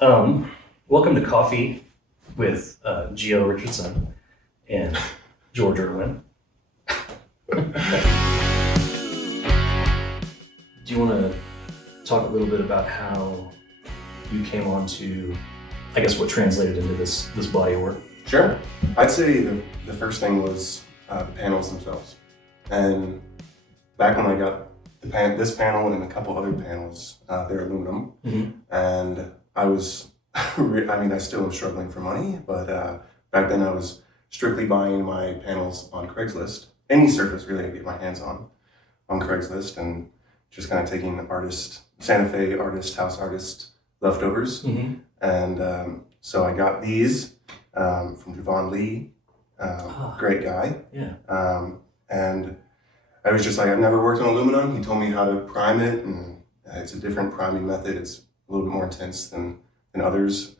Welcome to Coffee with Gio Richardson and George Irwin. Do you want to talk a little bit about how you came on to, I guess, what translated into this body of work? Sure. I'd say the first thing was the panels themselves. And back when I got this panel and a couple other panels, they're aluminum. Mm-hmm. And I was, I still am struggling for money, but back then I was strictly buying my panels on Craigslist. Any surface really I get my hands on Craigslist, and just kind of taking Santa Fe artist, house artist leftovers. Mm-hmm. And so I got these from Levee, great guy. Yeah. And I was just like, I've never worked on aluminum. He told me how to prime it, and it's a different priming method. It's a little bit more intense than others.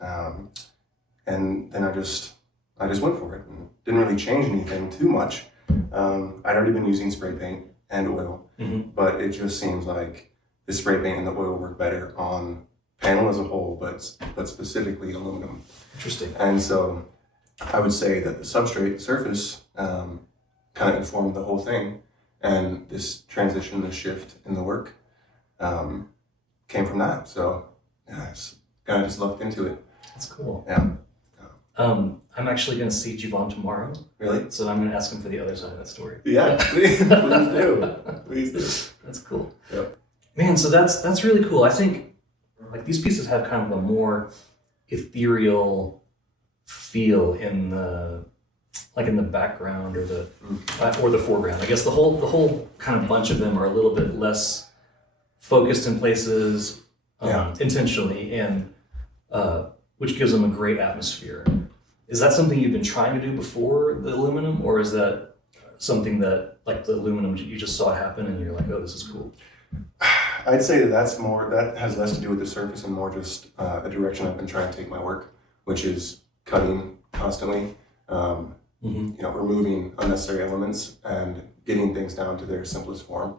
And then I just went for it and didn't really change anything too much. I'd already been using spray paint and oil, Mm-hmm. but it just seems like the spray paint and the oil work better on panel as a whole, but specifically aluminum. Interesting. And so I would say that the substrate surface kind of informed the whole thing, and this transition, the shift in the work came from that. So yeah, I kind of just lucked into it. That's cool. Yeah. I'm actually going to see Javon tomorrow. Really? So I'm going to ask him for the other side of that story. Yeah, please do. Please do. That's cool. Yep. Man, so that's really cool. I think like these pieces have kind of a more ethereal feel in the background or the foreground. I guess the whole kind of bunch of them are a little bit less focused in places intentionally, and which gives them a great atmosphere. Is that something you've been trying to do before the aluminum, or is that something that, like the aluminum, you just saw it happen and you're like, oh, this is cool? I'd say that has less to do with the surface and more just a direction I've been trying to take my work, which is cutting constantly, removing unnecessary elements and getting things down to their simplest form.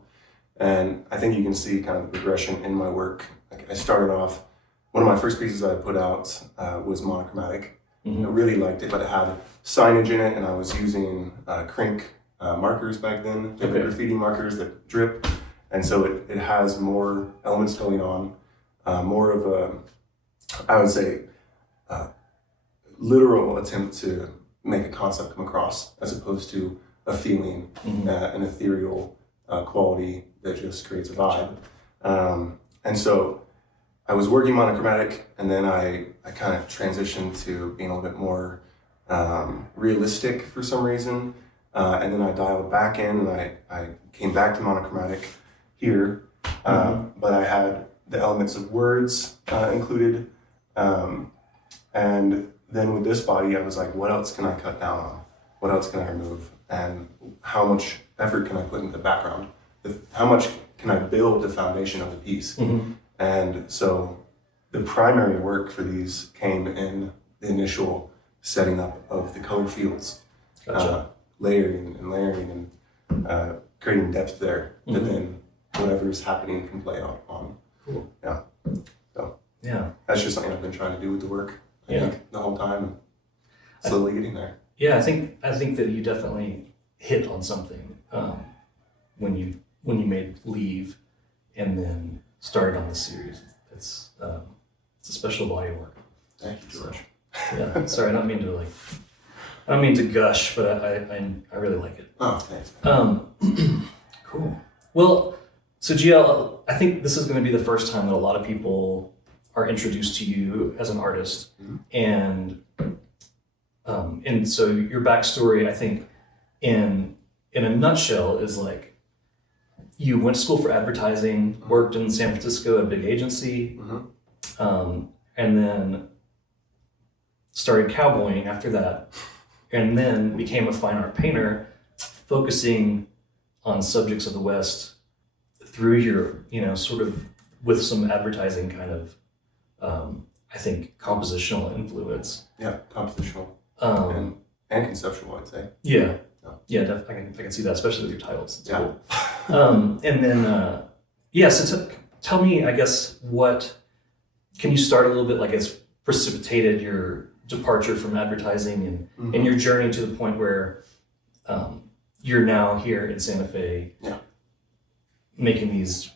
And I think you can see kind of the progression in my work. Like I started off, one of my first pieces I put out was monochromatic. Mm-hmm. I really liked it, but it had signage in it, and I was using Crink markers back then, the graffiti markers that drip. And so it has more elements going on, more of a, I would say, literal attempt to make a concept come across, as opposed to a feeling, an ethereal quality that just creates a vibe. And so I was working monochromatic, and then I kind of transitioned to being a little bit more realistic for some reason. And then I dialed back in, and I came back to monochromatic here, but I had the elements of words included. And then with this body, I was like, what else can I cut down on? What else can I remove? And how much effort can I put into the background? How much can I build the foundation of the piece? Mm-hmm. And so the primary work for these came in the initial setting up of the color fields, layering and creating depth there, that then whatever is happening can play out on. Cool. Yeah. So yeah, that's just something I've been trying to do with the work. I think the whole time, slowly getting there. Yeah, I think that you definitely hit on something when you made Leave and then started on this series. It's a special body of work. Thank you, George. Yeah, sorry, I don't mean to gush, but I really like it. Oh, thanks. Cool. Well, so GL, I think this is going to be the first time that a lot of people are introduced to you as an artist, and so your backstory, I think, in a nutshell, is like you went to school for advertising, worked in San Francisco at a big agency, and then started cowboying after that, and then became a fine art painter, focusing on subjects of the West through your, sort of with some advertising kind of, I think, compositional influence. Yeah, compositional and conceptual, I'd say. Yeah, I can see that, especially with your titles. It's cool. And then, so tell me, I guess, can you start a little bit, like, as precipitated your departure from advertising and your journey to the point where you're now here in Santa Fe making these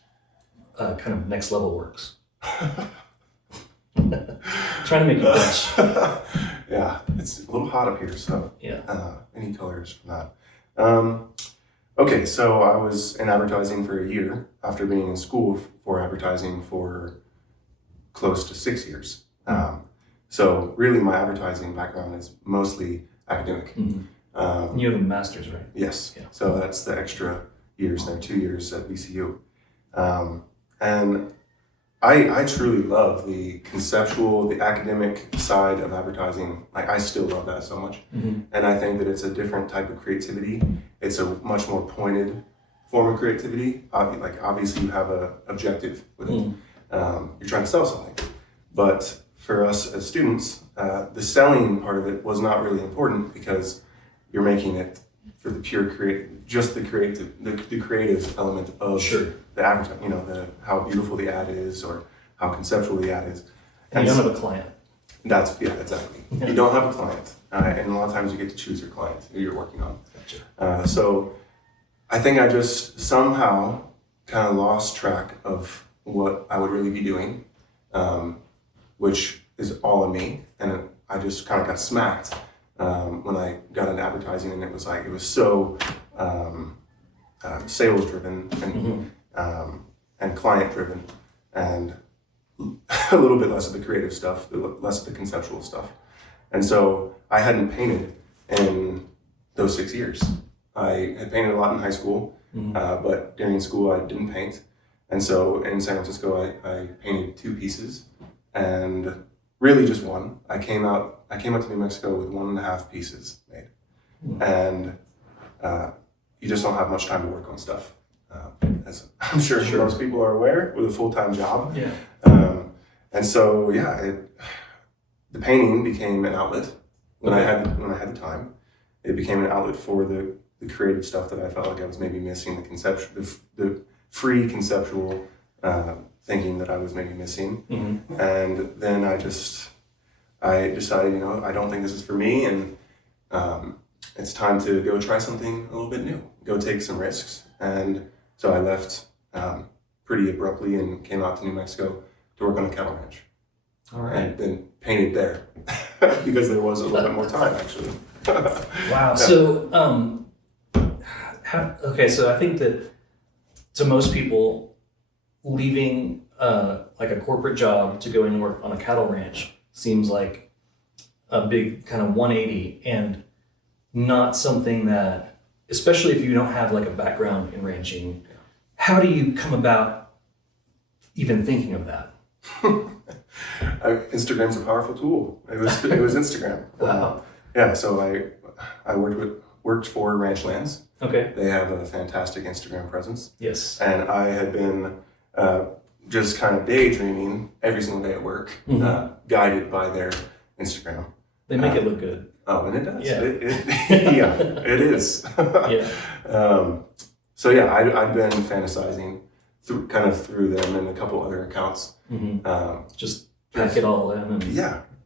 kind of next level works. Trying to make you blush. Yeah, it's a little hot up here, so any colors from that. Okay, so I was in advertising for a year after being in school for advertising for close to 6 years. So really my advertising background is mostly academic. Mm-hmm. You have a master's, right? Yes. Yeah. So that's the extra years there, 2 years at VCU. And I truly love the conceptual, the academic side of advertising. I still love that so much. Mm-hmm. And I think that it's a different type of creativity. It's a much more pointed form of creativity. Obviously you have an objective with it. You're trying to sell something. But for us as students, the selling part of it was not really important because you're making it for the pure the creative element of the advertising, how beautiful the ad is or how conceptual the ad is. And you don't have a client. Exactly. You don't have a client. And a lot of times you get to choose your client who you're working on. Gotcha. So I think I just somehow kind of lost track of what I would really be doing, which is all in me. And I just kind of got smacked when I got into advertising, and it was so sales driven and client driven, and a little bit less of the creative stuff, less of the conceptual stuff. And so I hadn't painted in those 6 years. I had painted a lot in high school, but during school I didn't paint. And so in San Francisco I painted 2 pieces, and really just one. I came out to New Mexico with 1.5 pieces made. And you just don't have much time to work on stuff. As I'm sure most people are aware, with a full-time job. Yeah. And so the painting became an outlet when I had the time. It became an outlet for the creative stuff that I felt like I was maybe missing, the free conceptual thinking that I was maybe missing. Mm-hmm. And then I decided, I don't think this is for me, and it's time to go try something a little bit new, go take some risks. And so I left pretty abruptly and came out to New Mexico to work on a cattle ranch. All right. And then painted there because there was a little bit more time, actually. Wow. So, so I think that to most people, leaving like a corporate job to go and work on a cattle ranch seems like a big kind of 180, and not something that, especially if you don't have like a background in ranching, how do you come about even thinking of that? Instagram's a powerful tool. It was Instagram. Wow. So I worked for Ranchlands. Okay. They have a fantastic Instagram presence. Yes. And I had been just kind of daydreaming every single day at work, guided by their Instagram. They make it look good. Oh, and it does. Yeah. It is. Yeah. I've been fantasizing through them and a couple other accounts. Just pack it all in and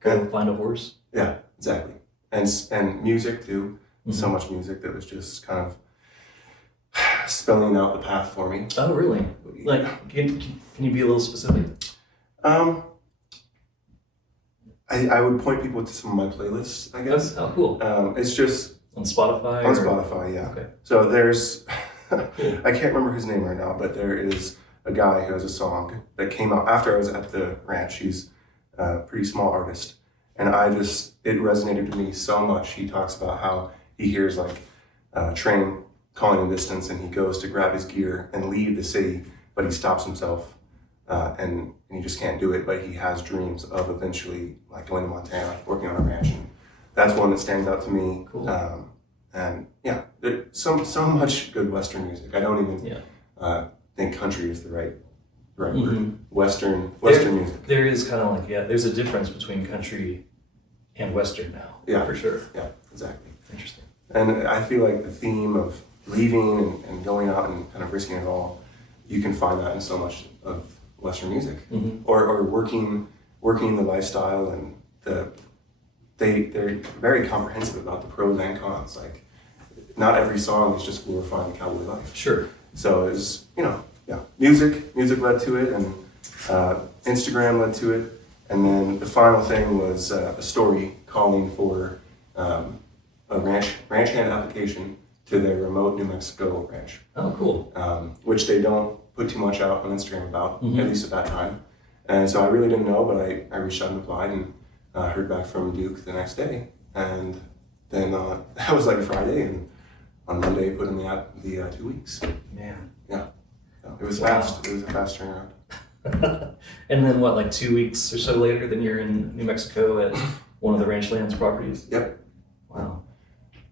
go find a horse. Yeah, exactly. And music too. So much music that was just kind of spelling out the path for me. Oh, really? Like, can you be a little specific? I would point people to some of my playlists, I guess. Oh, cool. It's just on Spotify. Spotify, yeah. Okay. So there's, I can't remember his name right now, but there is a guy who has a song that came out after I was at the ranch. He's a pretty small artist, and it resonated with me so much. He talks about how he hears like a train calling in distance, and he goes to grab his gear and leave the city, but he stops himself, and he just can't do it. But he has dreams of eventually like going to Montana, working on a ranch, and that's one that stands out to me. Cool. And yeah, there's so much good Western music. I don't even think country is the right word. Western music. There is kind of like, there's a difference between country and Western now. Yeah, for sure. Yeah, exactly. Interesting. And I feel like the theme of leaving and going out and kind of risking it all, you can find that in so much of Western music. Or working working the lifestyle and they're very comprehensive about the pros and cons. Like, not every song is just glorifying cowboy life. Sure. So it was, music led to it, and Instagram led to it, and then the final thing was a story calling for a ranch hand application to their remote New Mexico ranch. Oh, cool. Which they don't put too much out on Instagram about, Mm-hmm. at least at that time. And so I really didn't know, but I reached out and applied, and heard back from Duke the next day. And then that was like a Friday, and on Monday put in the 2 weeks. Man. Yeah. So it was Wow. fast. It was a fast turnaround. And then what, like 2 weeks or so later, then you're in New Mexico at one of the Ranchlands properties? Yep. Wow.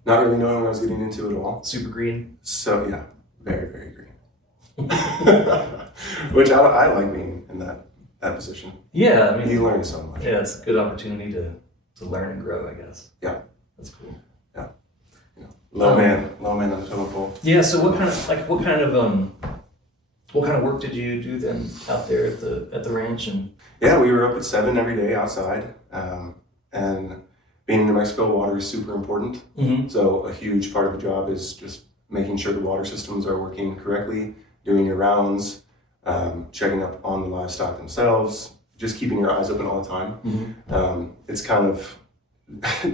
Not really knowing what I was getting into at all. Super green? So yeah, very, very green. Which I like being in that position. Yeah, I mean, You learn so much. yeah, it's a good opportunity to learn and grow, I guess. Yeah. That's cool. Low man on the totem pole. Yeah, so what kind of work did you do then out there at the ranch? And Yeah, we were up at 7 every day outside, and being in New Mexico, water is super important. mm-hmm. So a huge part of the job is just making sure the water systems are working correctly, doing your rounds, checking up on the livestock themselves, just keeping your eyes open all the time. Mm-hmm. It's kind of,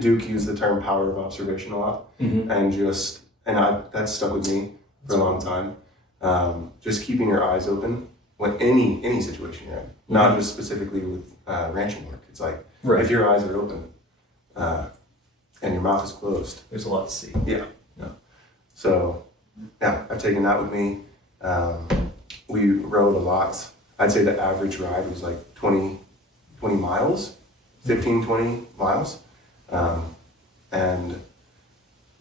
Duke used the term power of observation a lot, Mm-hmm. and that's stuck with me for a long time. Just keeping your eyes open when any situation you're in, not just specifically with ranching work. It's like, Right. if your eyes are open and your mouth is closed. There's a lot to see. Yeah. So, yeah, I've taken that with me. We rode a lot. I'd say the average ride was like 20 miles, 15, 20 miles. And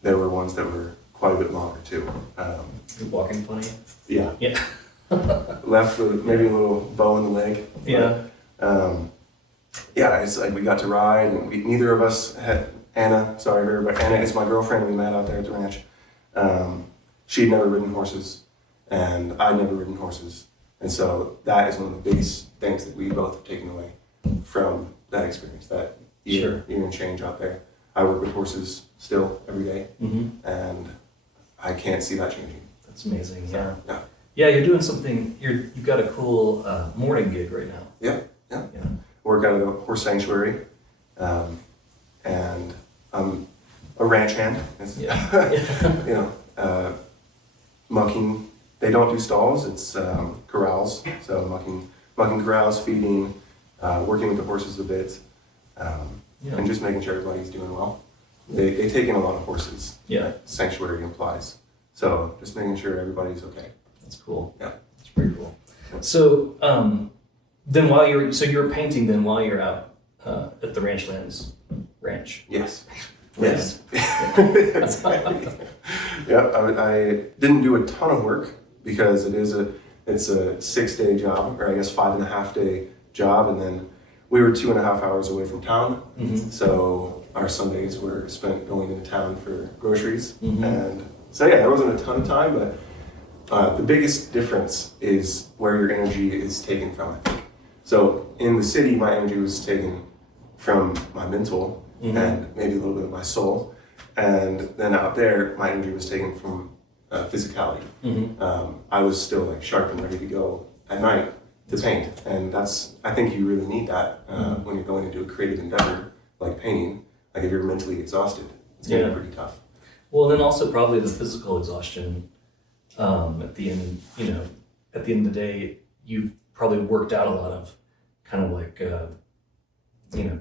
there were ones that were quite a bit longer too. You're walking funny? Yeah. Yeah. Left with maybe a little bow in the leg. Yeah. Yeah, it's like we got to ride, and neither of us had Anna. Sorry, everybody. Anna is my girlfriend. We met out there at the ranch. She'd never ridden horses, and I'd never ridden horses, and so that is one of the biggest things that we both have taken away from that experience. That year and change out there. I work with horses still every day, Mm-hmm. and I can't see that changing. That's amazing. Yeah. Yeah. Yeah, you're doing something. You've got a cool morning gig right now. Yeah. Work out at a horse sanctuary, and I'm a ranch hand. Yeah. Mucking. They don't do stalls. It's corrals. So mucking corrals, feeding, working with the horses a bit, and just making sure everybody's doing well. They take in a lot of horses. Yeah. Sanctuary implies. So just making sure everybody's okay. That's cool. Yeah. That's pretty cool. So then you were painting then while you're out at the Ranchlands ranch. Yes. Yes. Yeah, I didn't do a ton of work because it's a 6-day job, or I guess 5.5 day job, and then we were 2.5 hours away from town. Mm-hmm. So our Sundays were spent going into town for groceries, Mm-hmm. and so yeah, there wasn't a ton of time, but the biggest difference is where your energy is taken from, I think. So in the city, my energy was taken from my mental Mm-hmm. and maybe a little bit of my soul. And then out there, my energy was taken from physicality. Mm-hmm. I was still like sharp and ready to go at night to paint. And I think you really need that when you're going into a creative endeavor like painting. Like if you're mentally exhausted, it's gonna be pretty tough. Well, then also probably the physical exhaustion at the end. At the end of the day, you've probably worked out a lot of kind of like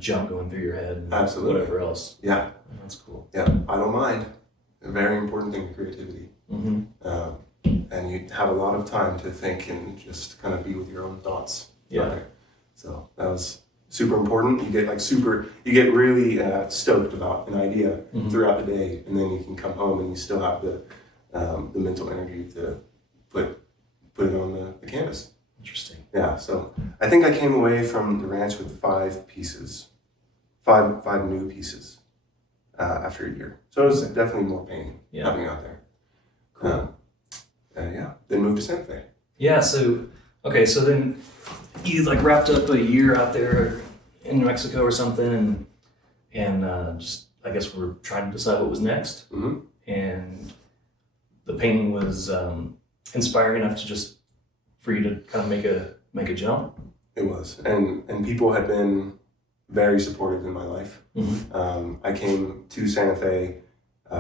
junk going through your head and Absolutely. whatever else. Yeah. That's cool. Yeah, I don't mind. A very important thing to creativity. Mm-hmm. And you have a lot of time to think and just kind of be with your own thoughts. Yeah. Right? So that was super important. You get really stoked about an idea Mm-hmm. throughout the day, and then you can come home and you still have the mental energy to put it on the canvas. Interesting. Yeah, so I think I came away from the ranch with 5 pieces, five new pieces after a year. So it was definitely more pain happening out there. Cool. Then moved to Santa Fe. Yeah. So then you like wrapped up a year out there in New Mexico or something, and just I guess we were trying to decide what was next. And the painting was inspiring enough to just for you to kind of make a jump. It was, and people had been very supportive in my life. I came to Santa Fe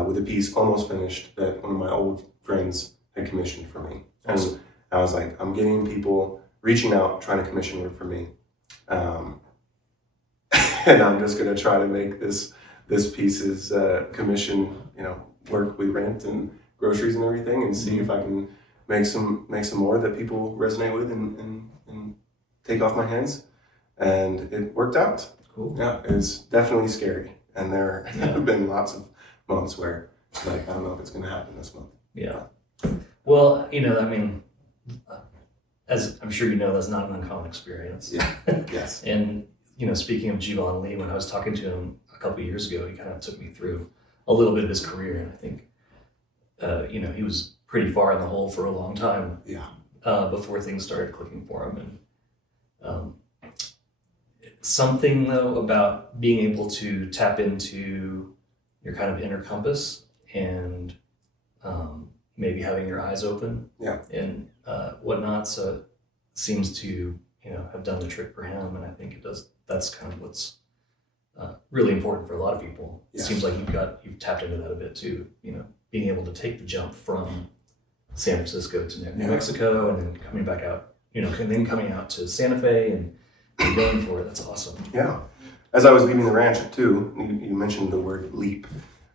with a piece almost finished that one of my old friends had commissioned for me. And I was like, I'm getting people reaching out, trying to commission work for me. And I'm just gonna try to make this piece's commission, work with rent and groceries and everything, and see if I can make some more that people resonate with and take off my hands. And it worked out. Cool. Yeah, it's definitely scary. And there have been lots of months where like, I don't know if it's gonna happen this month. Yeah. Well, I mean, as I'm sure you know, that's not an uncommon experience. Yeah. Yes. And, speaking of Jivan Lee, when I was talking to him a couple of years ago, he kind of took me through a little bit of his career. And I think, he was pretty far in the hole for a long time. Yeah. Before things started clicking for him. And something, though, about being able to tap into your kind of inner compass and maybe having your eyes open and whatnot. So it seems to, have done the trick for him. And I think it does. That's kind of what's really important for a lot of people. It seems like you've tapped into that a bit too, being able to take the jump from San Francisco to New Mexico and then coming back out, and then coming out to Santa Fe and going for it. That's awesome. Yeah. As I was leaving the ranch too, you mentioned the word leap.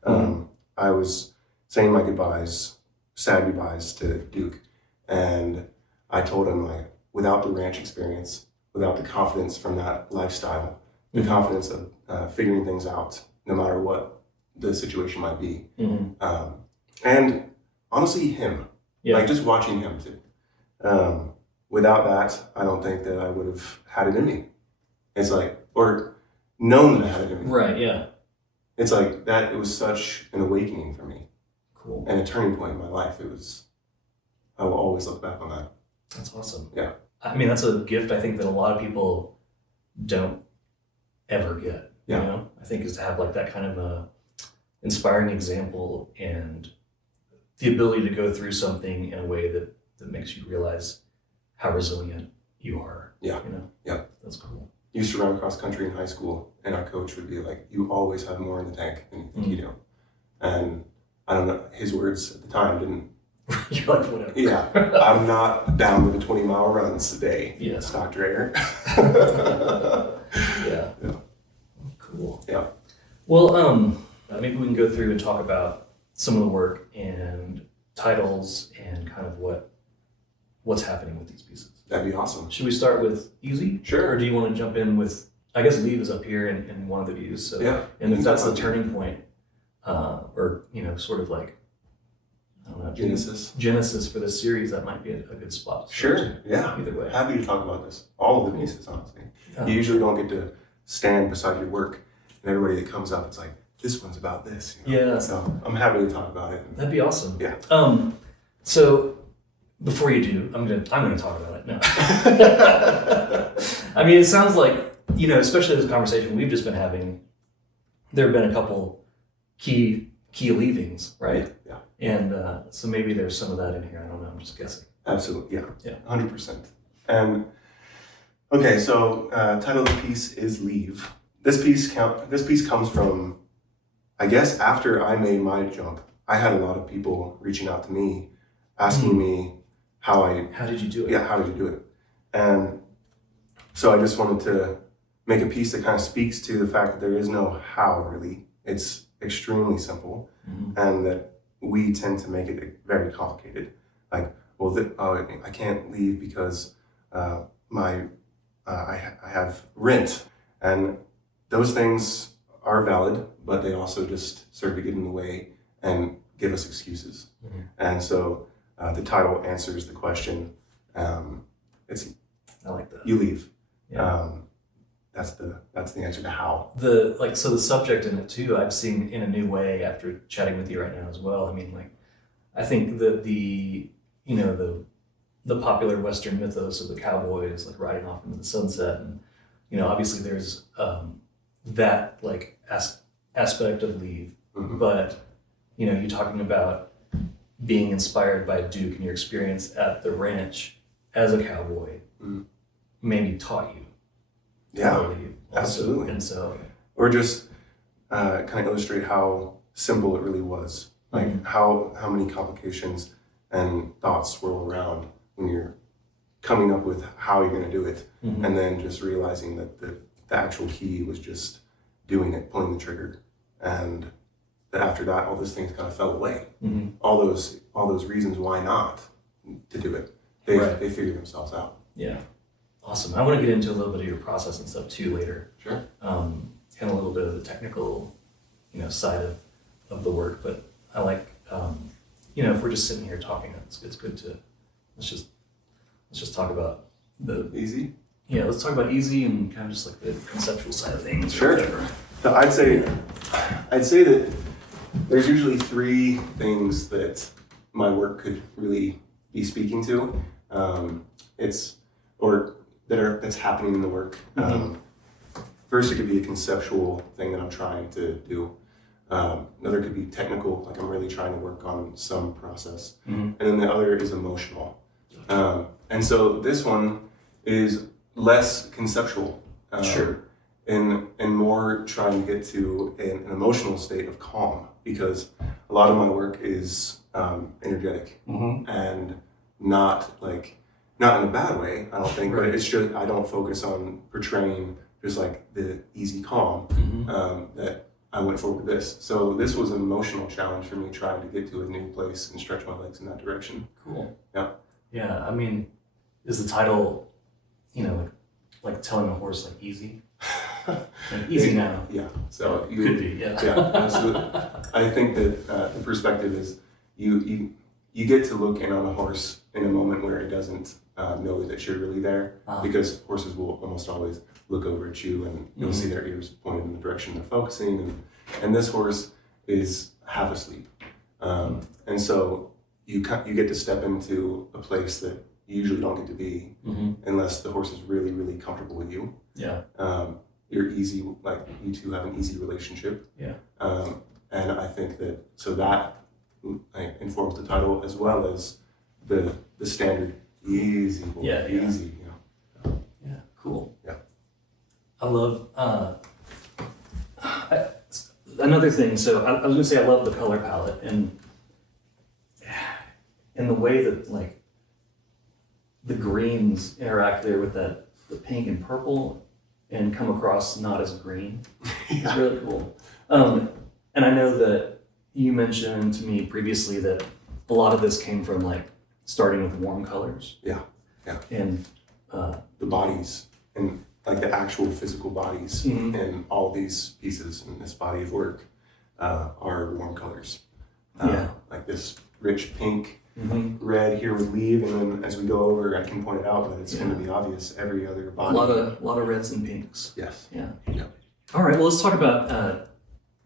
I was saying my sad goodbyes to Duke. And I told him, like, without the ranch experience, without the confidence from that lifestyle, the confidence of figuring things out, no matter what the situation might be. And honestly, him, like just watching him too. Without that, I don't think that I would have had it in me. It's like, or known that I had it in me. Right, yeah. It's like that, it was such an awakening for me. Cool. And a turning point in my life. I will always look back on that. That's awesome. Yeah. I mean, that's a gift I think that a lot of people don't ever get. Yeah. I think is to have like that kind of a inspiring example and the ability to go through something in a way that makes you realize how resilient you are. Yeah. Yeah. That's cool. Used to run cross country in high school, and our coach would be like, you always have more in the tank than you think you do. And I don't know, his words at the time didn't. You're like, whatever. Yeah. I'm not down with the 20-mile runs today. Yeah. Stock Dreyer. Yeah. Cool. Yeah. Well, maybe we can go through and talk about some of the work and titles and kind of what's happening with these pieces. That'd be awesome. Should we start with Easy? Sure. Or do you want to jump in with, I guess Levee is up here in one of the views. So, yeah. And if that's the turning point, or, sort of like, I don't know, Genesis for this series, that might be a good spot. Sure. Yeah. Either way. Happy to talk about this. All of the pieces, honestly. You usually don't get to stand beside your work, and everybody that comes up, it's like, this one's about this. Yeah. So I'm happy to talk about it. That'd be awesome. Yeah. So before you do, I'm gonna talk about it. No. I mean, it sounds like, especially this conversation we've just been having, there have been a couple key leavings, right? Yeah. And so maybe there's some of that in here. I don't know. I'm just guessing. Absolutely. Yeah. Yeah. 100%. And okay, so title of the piece is Leave. This piece comes from, I guess, after I made my jump, I had a lot of people reaching out to me, asking me how did you do it? Yeah, how did you do it? And so I just wanted to make a piece that kind of speaks to the fact that there is no how, really. It's extremely simple, and that we tend to make it very complicated. Like, well, I can't leave because I have rent, and those things are valid, but they also just serve to get in the way and give us excuses. And so the title answers the question. I like that. You leave. Yeah. That's the answer to how. So the subject in it too, I've seen in a new way after chatting with you right now as well. I mean, like, I think that the popular Western mythos of the cowboys like riding off into the sunset and obviously there's that like aspect of Levee, but you're talking about being inspired by Duke and your experience at the ranch as a cowboy maybe taught you. Yeah, absolutely. And so, or just kind of illustrate how simple it really was. Like how many complications and thoughts swirl around when you're coming up with how you're going to do it, and then just realizing that the actual key was just doing it, pulling the trigger, and that after that, all those things kind of fell away. All those reasons why not to do it, they figured themselves out. Yeah, awesome. I want to get into a little bit of your process and stuff too later. Sure. And a little bit of the technical, side of the work, but I like, if we're just sitting here talking, it's good to let's just talk about the easy. Yeah, let's talk about easy and kind of just like the conceptual side of things. Sure. So I'd say that there's usually three things that my work could really be speaking to. That's happening in the work. First, it could be a conceptual thing that I'm trying to do. Another could be technical, like I'm really trying to work on some process. And then the other is emotional. And so this one is less conceptual. Sure. And more trying to get to an emotional state of calm, because a lot of my work is energetic and not in a bad way, I don't think, but it's just, I don't focus on portraying just like the easy calm that I went for with this. So this was an emotional challenge for me, trying to get to a new place and stretch my legs in that direction. Cool. Yeah. Yeah, I mean, is the title, like telling a horse like easy? Like easy now. Yeah. So you could be. Yeah. Yeah, absolutely. I think that the perspective is you get to look in on a horse in a moment where it doesn't know that you're really there, because horses will almost always look over at you and you'll see their ears pointed in the direction they're focusing, and this horse is half asleep, and so you get to step into a place that you usually don't get to be unless the horse is really, really comfortable with you. Yeah. You're easy, like you two have an easy relationship. Yeah. And I think that informs the title, as well as the standard easy. Yeah. Easy. Yeah. Cool. Yeah. I love another thing. So I was gonna say I love the color palette and the way that like the greens interact there with the pink and purple and come across not as green. It's really cool. And I know that you mentioned to me previously that a lot of this came from like starting with warm colors. Yeah. And the bodies, and like the actual physical bodies in all these pieces in this body of work are warm colors. Like this rich pink, red here with Levee, and then as we go over, I can point it out, but it's going to be obvious every other body. A lot of reds and pinks. Yes. Yeah. Yeah. All right. Well, let's talk about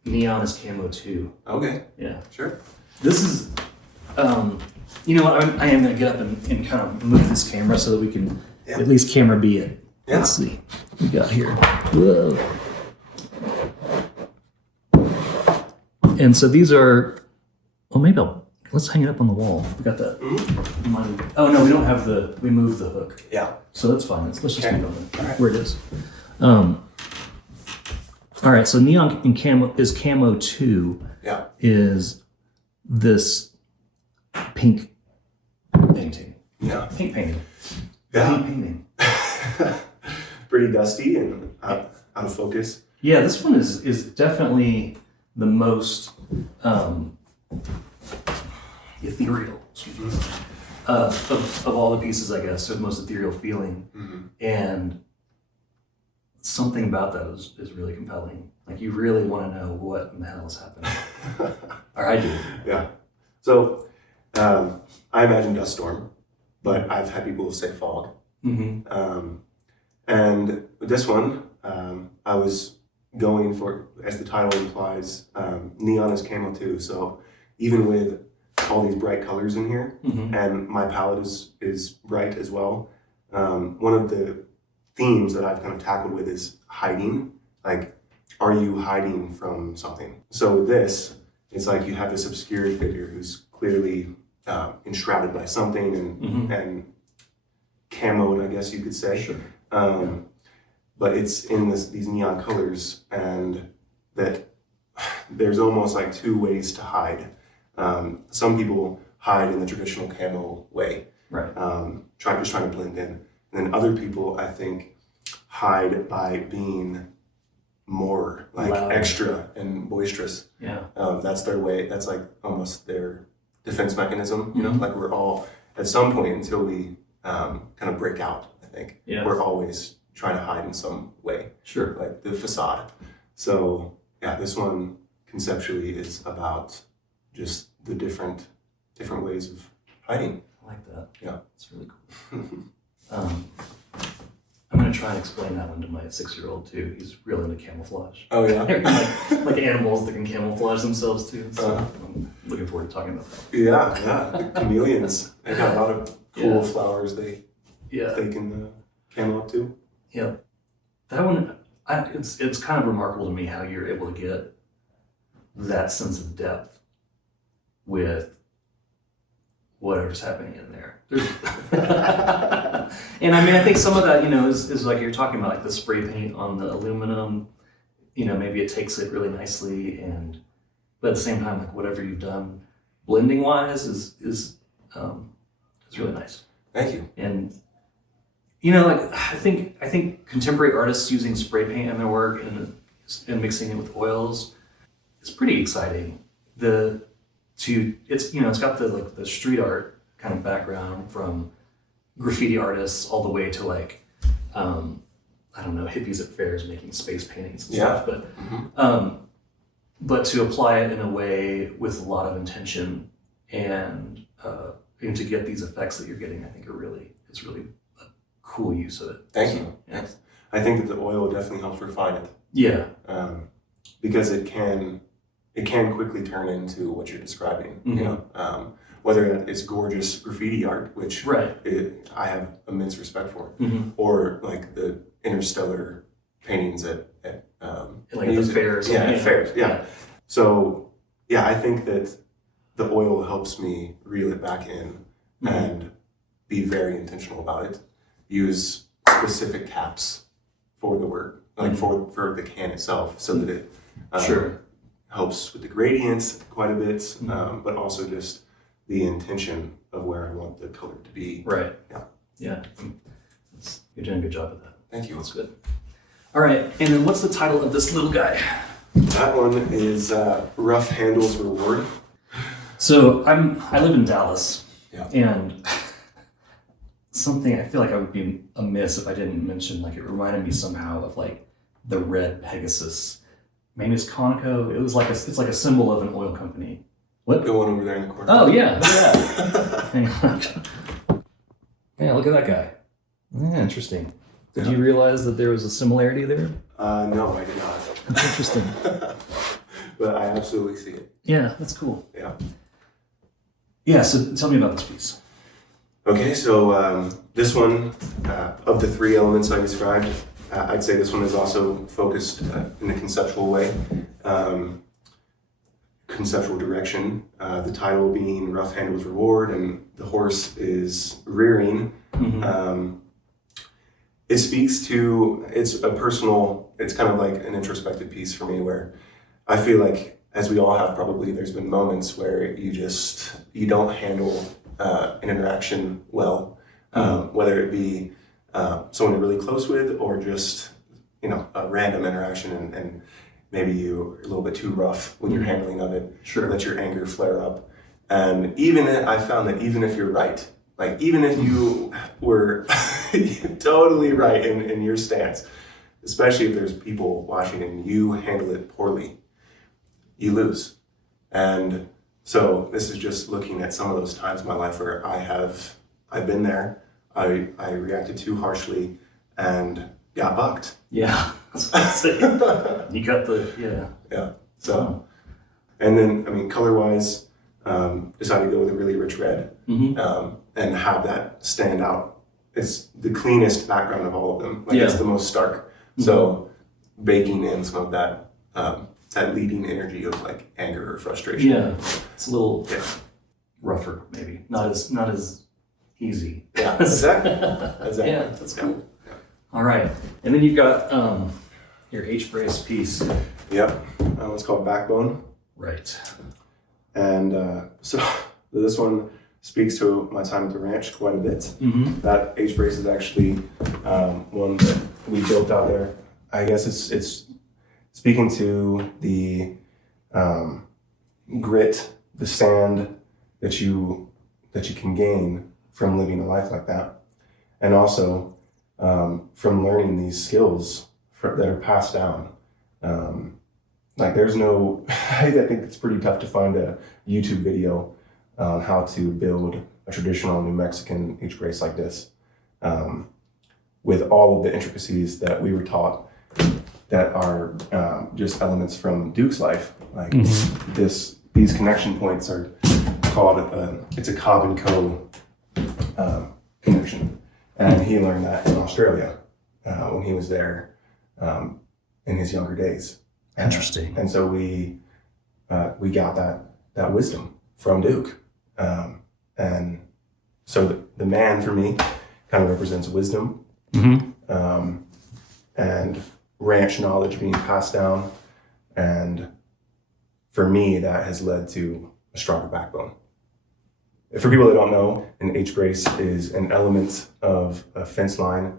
neon as camo too. Okay. Yeah. Sure. This is, you know what? I am going to get up and kind of move this camera so that we can at least camera B it. Yeah. Let's see what we got here. Whoa. And so these are, well, maybe let's hang it up on the wall. We got that. Oh no, we don't have we moved the hook. Yeah. So that's fine. Let's just leave it Right. where it is. All right, so neon in camo is camo 2. Yeah. Is this pink painting? Yeah. Pink painting. Yeah. Pink painting. Pretty dusty and out of focus. Yeah, this one is definitely the most ethereal, of all the pieces, I guess. So the most ethereal feeling, and something about that is really compelling. Like you really want to know what in the hell is happening, or I do. Yeah. So I imagine dust storm, but I've had people say fog. And with this one, I was going for, as the title implies, neon is camo too. So even with all these bright colors in here, and my palette is bright as well, one of the themes that I've kind of tackled with is hiding. Like, are you hiding from something? So this, it's like you have this obscure figure who's clearly enshrouded by something and camoed, I guess you could say. Sure. But it's in these neon colors, and that there's almost like two ways to hide. Some people hide in the traditional camo way, right? Trying to blend in. And then other people, I think, hide by being more like loud, extra and boisterous. Yeah. That's their way. That's like almost their defense mechanism. You know, like we're all at some point until we kind of break out. I think we're always trying to hide in some way. Sure. Like the facade. So yeah, this one conceptually is about just the different ways of hiding. I like that. Yeah, it's really cool. I'm gonna try and explain that one to my 6-year-old too. He's really into camouflage. Oh yeah. like animals that can camouflage themselves too. So I'm looking forward to talking about that. Yeah. The chameleons. They got a lot of cool flowers they can camo up to. Yeah. That one, it's kind of remarkable to me how you're able to get that sense of depth with whatever's happening in there. And I mean, I think some of that, is like you're talking about, like the spray paint on the aluminum, maybe it takes it really nicely, but at the same time, like whatever you've done blending wise is really nice. Thank you. And like I think contemporary artists using spray paint in their work and mixing it with oils is pretty exciting. It's got the street art kind of background from graffiti artists all the way to like I don't know, hippies at fairs making space paintings and stuff. But to apply it in a way with a lot of intention and to get these effects that you're getting, I think it's really a cool use of it. Thank you. Yeah. I think that the oil definitely helps refine it. Yeah. Because it can quickly turn into what you're describing. Whether it's gorgeous graffiti art, which I have immense respect for, or like the interstellar paintings at the fairs. Fairs. Yeah. So yeah, I think that the oil helps me reel it back in and be very intentional about it. Use specific caps for the work, like for the can itself, so that it helps with the gradients quite a bit, but also just the intention of where I want the color to be. Right. Yeah. You're doing a good job of that. Thank you. That's good. All right. And then what's the title of this little guy? That one is Rough Handles Reward. So I live in Dallas. Yeah. And something I feel like I would be amiss if I didn't mention, like it reminded me somehow of like the red Pegasus. Maybe it's Conoco. It's like a symbol of an oil company. What? The one over there in the corner. Oh yeah, look at that. Yeah, look at that guy. Yeah, interesting. Did you realize that there was a similarity there? No, I did not. That's interesting. But I absolutely see it. Yeah, that's cool. Yeah. Yeah, so tell me about this piece. Okay, so this one, of the three elements I described, I'd say this one is also focused in a conceptual way. Conceptual direction, the title being Rough Handles Reward, and the horse is rearing. It speaks to, it's kind of like an introspective piece for me, where I feel like, as we all have probably, there's been moments where you don't handle an interaction well, whether it be someone you're really close with, or just a random interaction, and maybe you're a little bit too rough when you're handling of it. Let your anger flare up. And I found that even if you're right, like even if you were totally right in your stance, especially if there's people watching and you handle it poorly, you lose. And so this is just looking at some of those times in my life where I've been there, I reacted too harshly and got bucked. Yeah. You got Yeah. So, and then, color-wise, decided to go with a really rich red, and have that stand out it's the cleanest background of all of them. Like Yeah. it's the most stark. So baking in some of that that leading energy of like anger or frustration. Yeah, it's a little Yeah. rougher, maybe not as easy. Yeah, exactly. Yeah, that's cool. All right, and then you've got your H-brace piece. Yep. It's called Backbone. Right. And so this one speaks to my time at the ranch quite a bit. Mm-hmm. That H-brace is actually one that we built out there. I guess it's speaking to the grit, the sand that you can gain from living a life like that, and also from learning these skills that are passed down. Like there's no, I think it's pretty tough to find a YouTube video on how to build a traditional New Mexican H-brace like this, with all of the intricacies that we were taught that are just elements from Duke's life. Like these connection points are called, it's a Cobb and Co. Connection. And he learned that in Australia when he was there in his younger days. Interesting. And so we got that wisdom from Duke. And so the man for me kind of represents wisdom, and ranch knowledge being passed down. And for me, that has led to a stronger backbone. For people that don't know, an H-brace is an element of a fence line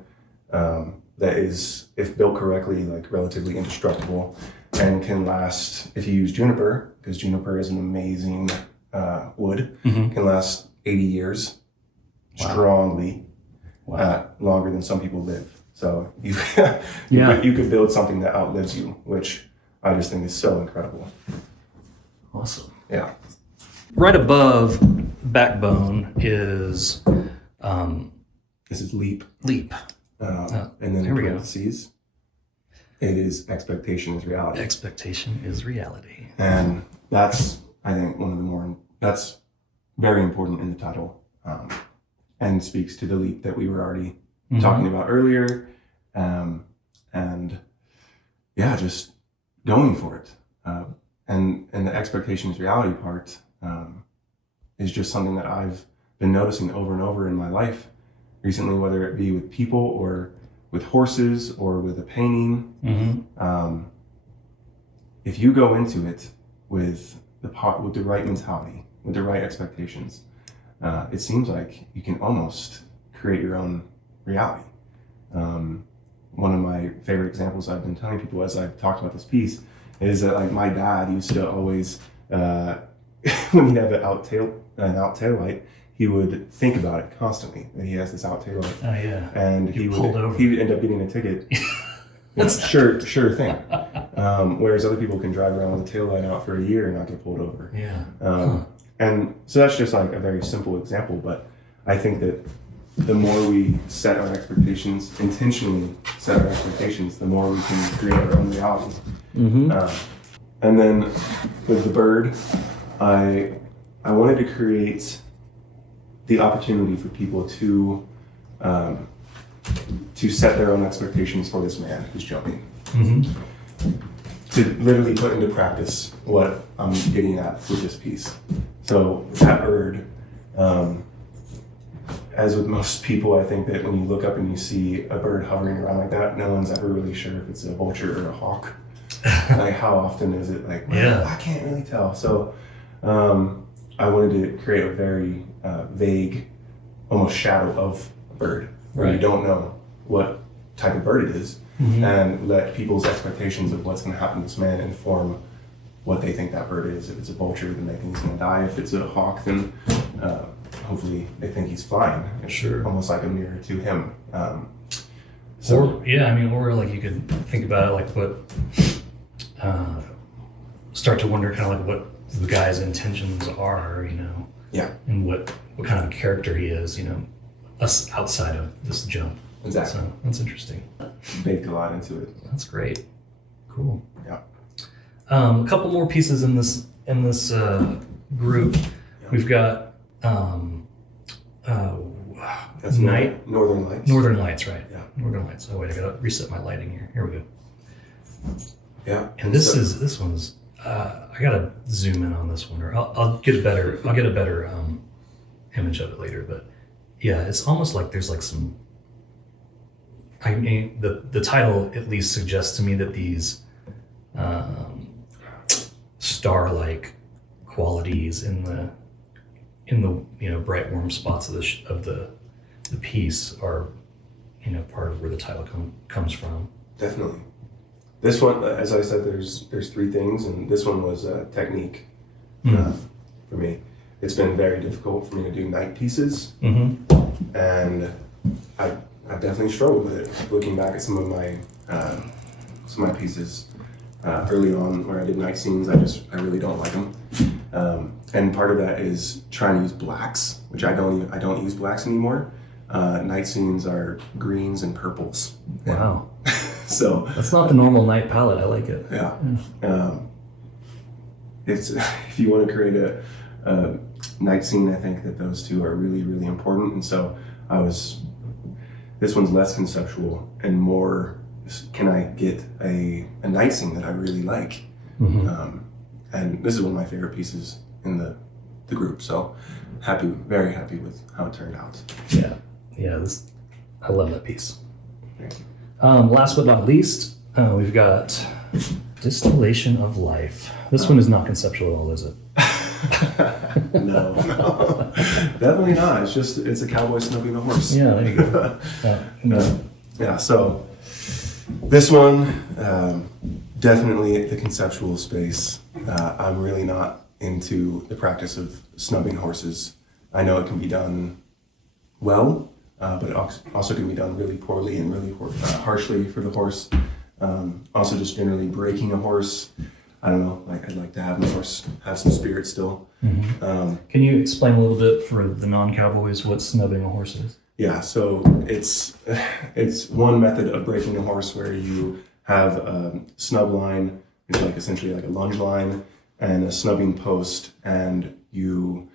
that is, if built correctly, like relatively indestructible and can last, if you use juniper, because juniper is an amazing wood, can last 80 years strongly, longer than some people live. So you could build something that outlives you, which I just think is so incredible. Awesome. Yeah. Right above backbone is This is leap. leap. And then here we in go. parentheses, it is expectation is reality. Expectation is reality. And that's, I think, that's very important in the title, and speaks to the leap that we were already talking about earlier. And yeah, just going for it. And the expectation is reality part is just something that I've been noticing over and over in my life recently, whether it be with people or with horses or with a painting. If you go into it with the right mentality, with the right expectations, it seems like you can almost create your own reality. One of my favorite examples I've been telling people as I've talked about this piece is that, like, my dad used to always, when he'd have an out tail light, he would think about it constantly, that he has this out tail light. Oh yeah. And he pulled over. would end up getting a ticket. Sure thing. Whereas other people can drive around with a tail light out for a year and not get pulled over. Yeah. And so that's just like a very simple example, but I think that the more we set our expectations, intentionally set our expectations, the more we can create our own reality. And then with the bird, I wanted to create the opportunity for people to set their own expectations for this man who's jumping. To literally put into practice what I'm getting at with this piece. So that bird, as with most people, I think that when you look up and you see a bird hovering around like that, no one's ever really sure if it's a vulture or a hawk. Like, how often is it? Like, well, I can't really tell. So I wanted to create a very vague, almost shadow of a bird, where you don't know what type of bird it is, and let people's expectations of what's going to happen to this man inform what they think that bird is. If it's a vulture, then they think he's going to die. If it's a hawk, then hopefully they think he's flying. It's almost like a mirror to him. Or like you could think about it like what, start to wonder kind of like what the guy's intentions are, and what kind of character he is, us outside of this jump. Exactly. So that's interesting. Baked a lot into it. That's great. Cool. Yeah. A couple more pieces in this group. We've got That's Night. Northern Lights. Northern Lights, right? Yeah. Northern Lights. Oh wait, I gotta reset my lighting here. Here we go. Yeah. And this one's. I gotta zoom in on this one, or I'll get a better image of it later. But yeah, it's almost like there's like some. I mean, the title at least suggests to me that these star-like qualities in the bright warm spots of the piece are part of where the title comes from. Definitely. This one, as I said, there's three things, and this one was a technique for me. It's been very difficult for me to do night pieces, and I've definitely struggled with it. Looking back at some of my pieces early on, where I did night scenes, I really don't like them, and part of that is trying to use blacks, which I don't use blacks anymore. Night scenes are greens and purples. Wow. So that's not the normal night palette. I like it. Yeah. It's if you want to create a night scene, I think that those two are really, really important. And so this one's less conceptual and more, can I get a night scene that I really like? And this is one of my favorite pieces in the group. So very happy with how it turned out. Yeah. I love that piece. Thank you. Last but not least, we've got Distillation of Life. This one is not conceptual at all, is it? No, definitely not. It's a cowboy snubbing a horse. Yeah, there you go. No. Yeah, so this one, definitely the conceptual space. I'm really not into the practice of snubbing horses. I know it can be done well, but it also can be done really poorly and really harshly for the horse. Also just generally breaking a horse. I don't know, I'd like to have the horse have some spirit still. Can you explain a little bit for the non-cowboys what snubbing a horse is? Yeah, so it's one method of breaking a horse where you have a snub line, it's essentially like a lunge line, and a snubbing post, and you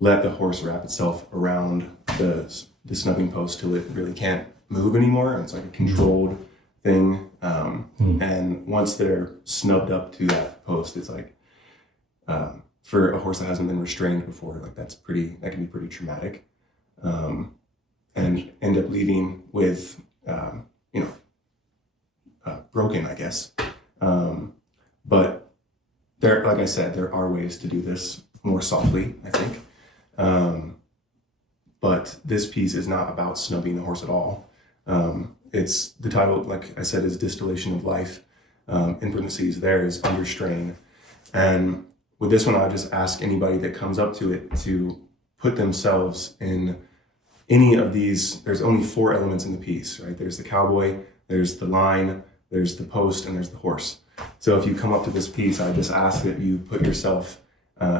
let the horse wrap itself around the snubbing post till it really can't move anymore. It's like a controlled thing. And once they're snubbed up to that post, it's like, for a horse that hasn't been restrained before, that can be pretty traumatic. And end up leaving with, broken, I guess. But like I said, there are ways to do this more softly, I think. But this piece is not about snubbing the horse at all. It's the title, like I said, is Distillation of Life. In parentheses, there is under strain. And with this one, I just ask anybody that comes up to it to put themselves in any of these. There's only 4 elements in the piece, right? There's the cowboy, there's the line, there's the post, and there's the horse. So if you come up to this piece, I just ask that you put yourself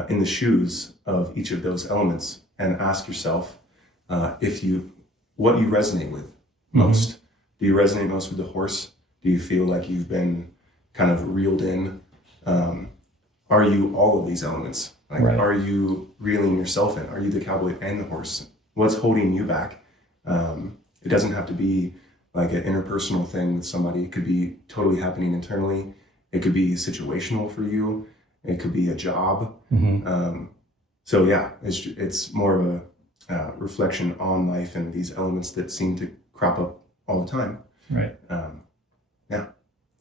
in the shoes of each of those elements and ask yourself what you resonate with most. Do you resonate most with the horse? Do you feel like you've been kind of reeled in? Are you all of these elements? Right. Are you reeling yourself in? Are you the cowboy and the horse? What's holding you back? It doesn't have to be like an interpersonal thing with somebody. It could be totally happening internally. It could be situational for you. It could be a job. So yeah, it's more of a reflection on life and these elements that seem to crop up all the time. Right.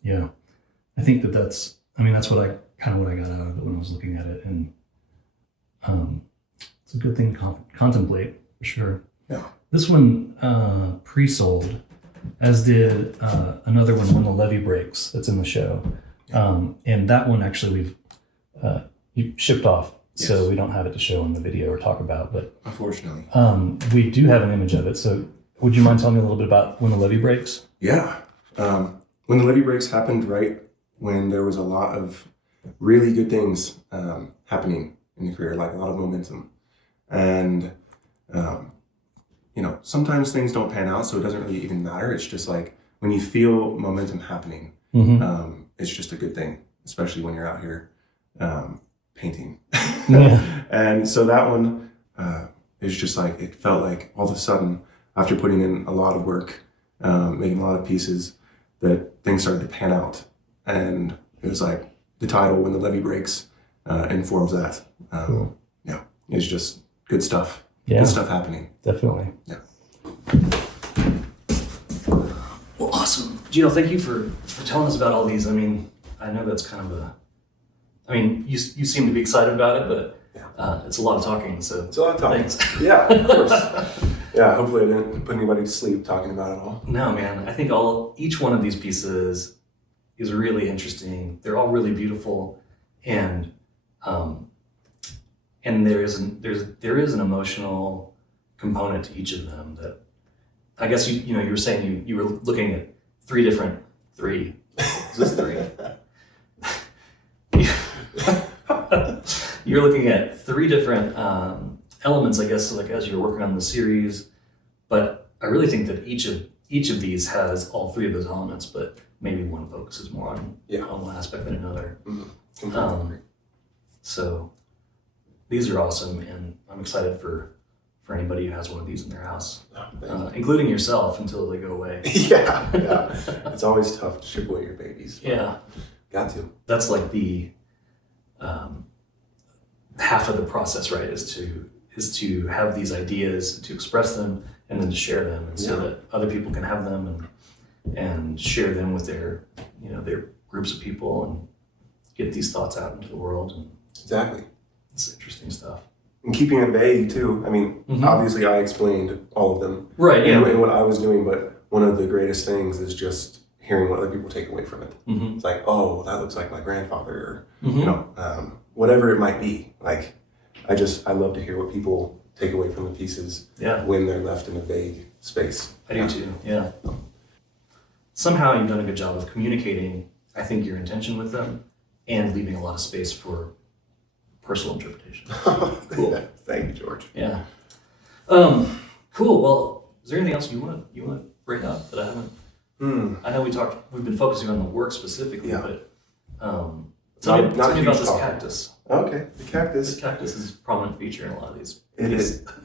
Yeah. I think that's what I got out of it when I was looking at it, and it's a good thing to contemplate for sure. Yeah. This one pre-sold, as did another one, When the Levee Breaks, that's in the show. And that one actually we've shipped off, yes. So we don't have it to show in the video or talk about, but Unfortunately. We do have an image of it. So would you mind telling me a little bit about When the Levee Breaks? Yeah. When the Levee Breaks happened right when there was a lot of really good things happening in the career, like a lot of momentum. And, sometimes things don't pan out, so it doesn't really even matter. It's just like when you feel momentum happening, it's just a good thing, especially when you're out here painting. Yeah. And so that one is just like, it felt like all of a sudden after putting in a lot of work, making a lot of pieces, that things started to pan out. And it was like the title, When the Levee Breaks, informs that. Cool. Yeah, it's just good stuff. Yeah. Good stuff happening. Definitely. Yeah. Well, awesome. Gio, thank you for telling us about all these. I mean, I know that's kind of you seem to be excited about it, but it's a lot of talking, so It's a lot of talking. thanks. Yeah, of course. Yeah, hopefully I didn't put anybody to sleep talking about it all. No, man, I think each one of these pieces is really interesting. They're all really beautiful, and there is an emotional component to each of them that I guess you were saying you were looking at three. Is this three? You're looking at three different elements, I guess, like as you're working on the series. But I really think that each of these has all three of those elements, but maybe one focuses more on one aspect than another. Mm-hmm. So these are awesome, and I'm excited for anybody who has one of these in their house, including yourself until they go away. Yeah. It's always tough to ship away your babies. Yeah. Got to. That's like the half of the process, right? Is to have these ideas, to express them, and then to share them, and so that other people can have them and share them with their groups of people and get these thoughts out into the world. And Exactly. it's interesting stuff. And keeping it vague too. I mean, Mhm. obviously I explained all of them Right. Yeah. and what I was doing, but one of the greatest things is just hearing what other people take away from it. Mm-hmm. It's like, oh, that looks like my grandfather, or Mm-hmm. whatever it might be. Like, I love to hear what people take away from the pieces Yeah. when they're left in a vague space. I do too. Yeah. Somehow you've done a good job of communicating, I think, your intention with them, and leaving a lot of space for personal interpretation. Cool. Thank you, George. Yeah. Cool. Well, is there anything else you want to bring up that I haven't? I know we've been focusing on the work specifically, Yeah. but tell me Not about huge this talk. cactus. Okay, the This cactus. cactus is a prominent feature in a lot of these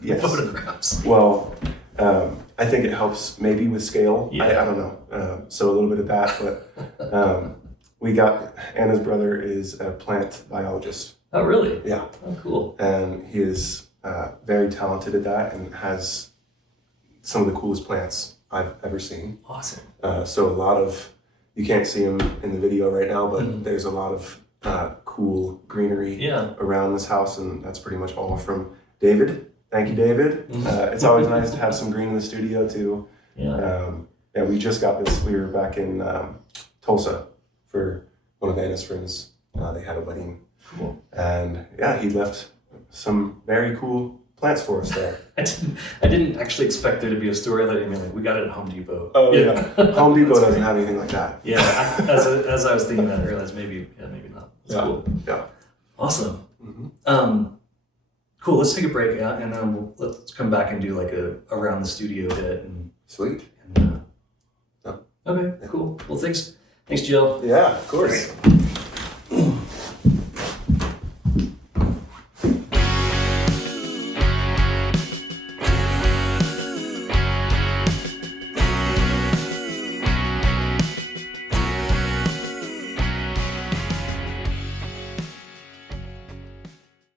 Yes. photographs. Well, I think it helps maybe with scale. Yeah. I don't know. So a little bit of that, but we got Anna's brother is a plant biologist. Oh, really? Yeah. Oh, cool. And he is very talented at that and has some of the coolest plants I've ever seen. Awesome. So a lot of, you can't see him in the video right now, but Mhm. there's a lot of cool greenery Yeah. around this house, and that's pretty much all from David. Thank you, David. Mhm. It's always nice to have some green in the studio too. Yeah. We just got this. We were back in Tulsa for one of Anna's friends. They had a wedding, Cool. and he left some very cool plants for us there. I didn't actually expect there to be a story. I thought you'd be like, we got it at Home Depot. Oh, yeah. Home Depot That's doesn't great. have anything like that. Yeah, as I was thinking that, I realized maybe not. That's cool. Yeah. Awesome. Mhm. Cool. Let's take a break, and then let's come back and do like a around the studio bit. Sweet. Okay. Cool. Well, thanks, Jill. Yeah, of course.